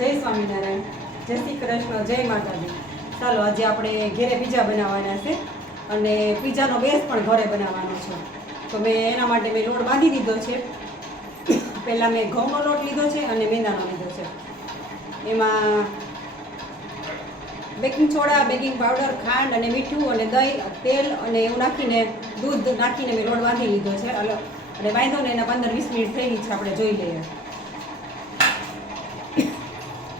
જય સ્વામિનારાયણ, જય શ્રી કૃષ્ણ, જય માતાજી. ચાલો આજે આપણે ઘરે પીઝા બનાવવાના છે અને પીઝાનો બેઝ પણ ઘરે બનાવવાનો છે. તો મેં એના માટે લોટ બાંધી દીધો છે. પહેલાં મેં ઘઉંનો લોટ લીધો છે અને મેંદાનો લીધો છે. એમાં બેકિંગ સોડા, બેકિંગ પાવડર, ખાંડ અને મીઠું અને દહીં, તેલ અને એવું નાખીને દૂધ નાખીને મેં લોટ બાંધી લીધો છે. અને બાંધો ને એના 15-20 મિનિટ થઈ ગઈ છે. આપણે જોઈ લઈએ.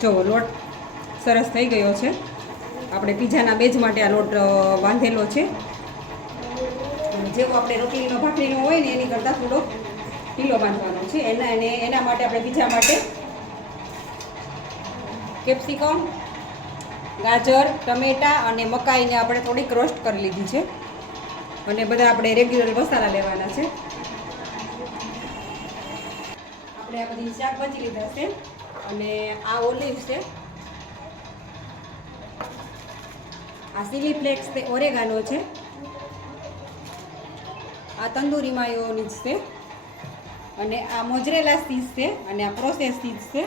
જો લોટ સરસ થઈ ગયો છે. આપણે પીઝાના બેઝ માટે આ લોટ બાંધેલો છે. જેવો આપણે રોટલીનો ભાખરીનો હોય ને એની કરતાં થોડો ઢીલો બાંધવાનો છે. એના માટે આપણે પીઝા માટે કેપ્સિકમ, ગાજર, ટમેટા અને મકાઈને આપણે થોડીક રોસ્ટ કરી લીધી છે. અને બધા આપણે રેગ્યુલર મસાલા લેવાના છે. આપણે આ બધી શાકભાજી લીધા છે અને આ ઓલિવ છે, આ ચીલી ફ્લેક્સ છે, ઓરેગાનો છે, આ તંદૂરી માયોનીઝ છે અને આ મોઝરેલા ચીઝ છે અને આ પ્રોસેસ ચીઝ છે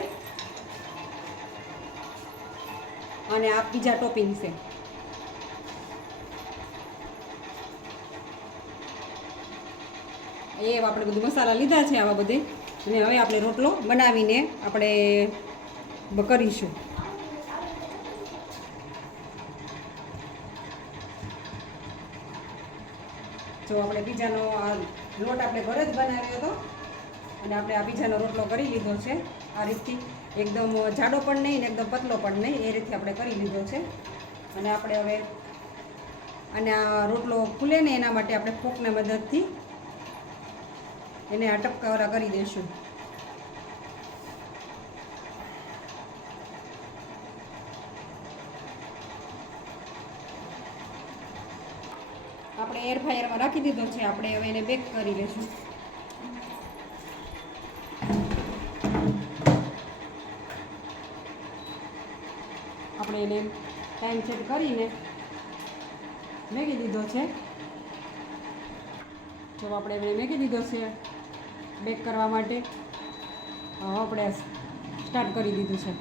અને આ પીઝા ટોપિંગ છે. એ આપણે બધું મસાલા લીધા છે આવા બધે. અને હવે આપણે રોટલો બનાવીને આપણે કરીશું. જો આપણે પીઝાનો આ લોટ આપણે ઘરે જ બનાવ્યો હતો અને આપણે આ પીઝાનો રોટલો કરી લીધો છે. આ રીતથી એકદમ જાડો પણ નહીં ને એકદમ પતલો પણ નહીં, એ રીતે આપણે કરી લીધો છે. અને આપણે હવે અને આ રોટલો ફૂલે ને એના માટે આપણે ફોકના મદદથી એને આ ટપકાવાળા કરી દઈશું. આપણે એર ફ્રાયરમાં રાખી દીધો છે. આપણે હવે એને બેક કરી લઈશું. આપણે એને ટાઈમ સેટ કરીને મેકી દીધો છે. જો આપણે એને મેકી દીધો છે બેક કરવા માટે. આપણે સ્ટાર્ટ કરી દીધું છે.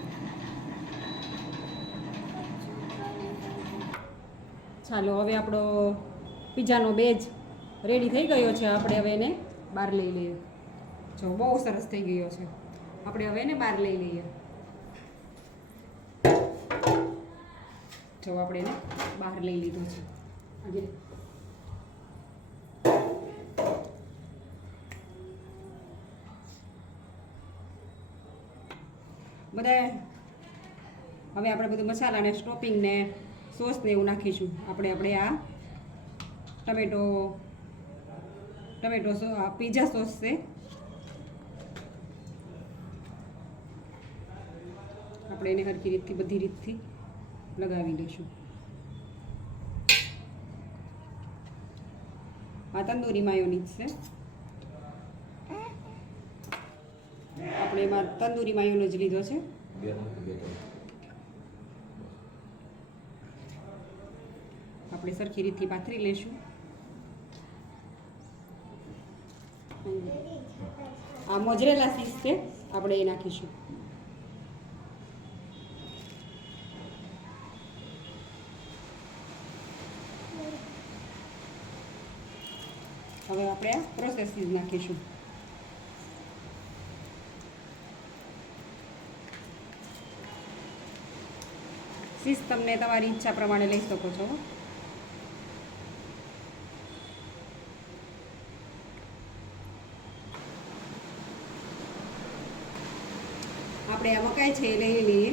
ચાલો હવે આપણો પીઝાનો બેઝ રેડી થઈ ગયો છે. આપણે હવે એને બહાર લઈ લઈએ. જો બહુ સરસ થઈ ગયો છે. આપણે હવે એને બહાર લઈ લઈએ. જો આપણે એને બહાર લઈ લીધો છે. બધા હવે આપણે બધું મસાલાને સ્ટોપિંગ ને સોસ ને એવું નાખીશું. આપણે આ ટમેટો આ પીઝા સોસ છે. આપણે એને હરખી રીતથી બધી રીતથી લગાવી લઈશું. આ તંદૂરી માયોનીઝ છે. આપણે એમાં તંદૂરી માયોનીઝ લીધો છે. આપણે સરખી રીતથી પાથરી લઈશું. આ મોઝરેલા ચીઝ છે, આપણે એ નાખીશું. હવે આપણે આ પ્રોસેસ ચીઝ નાખીશું. ચીઝ તમને તમારી ઈચ્છા પ્રમાણે લઈ શકો છો. આપણે આ મકાઈ છે એ લઈ લઈએ.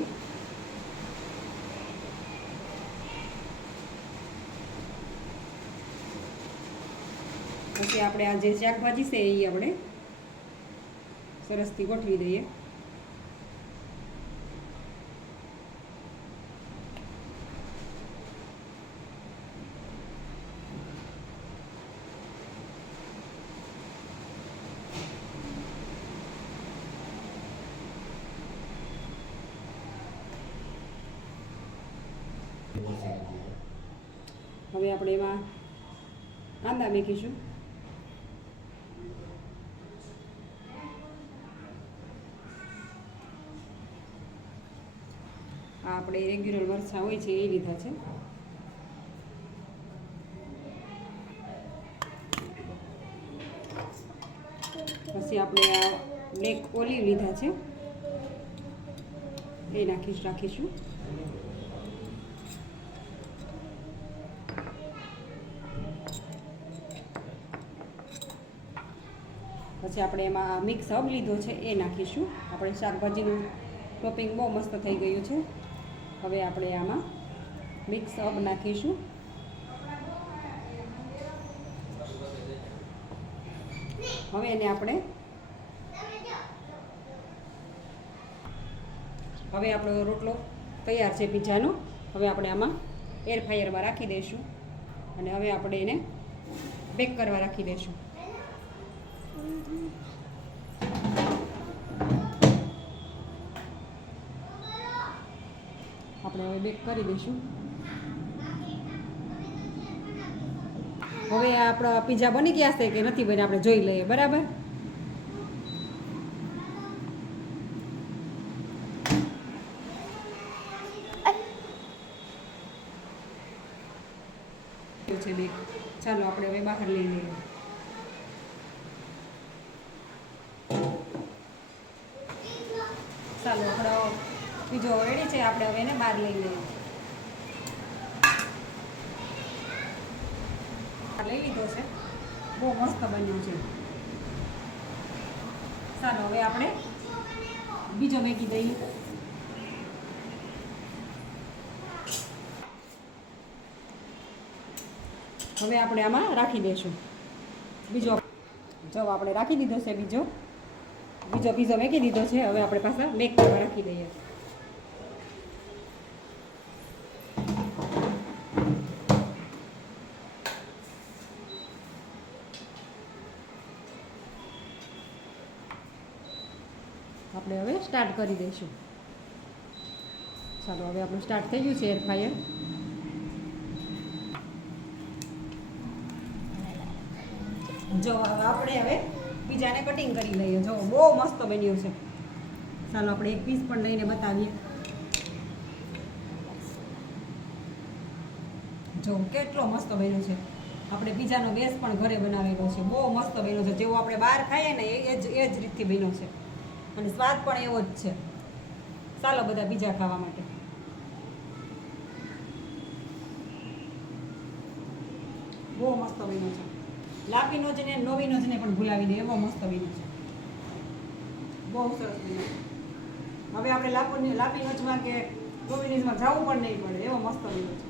પછી આપણે આ જે શાકભાજી છે એ આપણે સરસથી ગોઠવી દઈએ. હવે આપણે એમાં કાંદા મેકીશું. આ આપણે રેગ્યુલર મરચાં હોય છે એ લીધા છે. પછી આપણે આ બ્લેક ઓલિવ લીધા છે એ રાખીશું. પછી આપણે એમાં મિક્સ હબ લીધો છે એ નાખીશું. આપણે શાકભાજીનું ટોપિંગ બહુ મસ્ત થઈ ગયું છે. હવે આપણે આમાં મિક્સ હબ નાખીશું. હવે એને આપણે આપણો રોટલો તૈયાર છે પિઝાનો. હવે આપણે આમાં એર ફ્રાયરમાં રાખી દઈશું અને હવે આપણે એને બેક કરવા રાખી દઈશું. આપણે હવે બેક કરી દઈશું. હવે આપણા પિઝા બની ગયા છે કે નથી બન્યા આપણે જોઈ લઈએ. બરાબર, છે બેક. ચાલો આપણે હવે બહાર લઈ લઈએ. ચાલો આપણો બીજો રેડી છે. આપણે હવે એને બહાર લઈ લઈએ. લઈ લીધો છે, બહુ મસ્ત બન્યું છે. ચાલો હવે આપણે બીજો મેગી દઈએ. હવે આપણે આમાં રાખી દઈશું બીજો. જો આપણે રાખી દીધો છે બીજો પીઝો મેકી દીધો છે. હવે આપણે પાછા બેક કરવા રાખી દઈએ. આપણે હવે સ્ટાર્ટ કરી દઈશું. ચાલો હવે આપણું સ્ટાર્ટ થઈ ગયું છે એર ફ્રાયર. જો આપણે હવે પિઝાને કટિંગ કરી લઈએ. જો બહુ મસ્ત બન્યું છે. ચાલો આપણે એક પીસ પણ લઈને બતાવીએ. જો કેટલો મસ્ત બન્યો છે. આપણે પિઝાનો બેઝ પણ ઘરે બનાવેલો છે. બહુ મસ્ત બન્યો છે. જેવો આપણે બહાર ખાઈએ ને એ જ રીતથી બન્યો છે અને સ્વાદ પણ એવો જ છે. ચાલો બધા પિઝા ખાવા માટે. બહુ મસ્ત બન્યો છે. લાપીનોજ ને નોવીનોજને પણ ભૂલાવી દે એવો મસ્ત બન્યો છે. બહુ સરસ બન્યો. હવે આપણે લાપીનોજમાં કે નોવીનોજમાં જવું પણ નહીં પડે એવો મસ્ત બન્યો છે.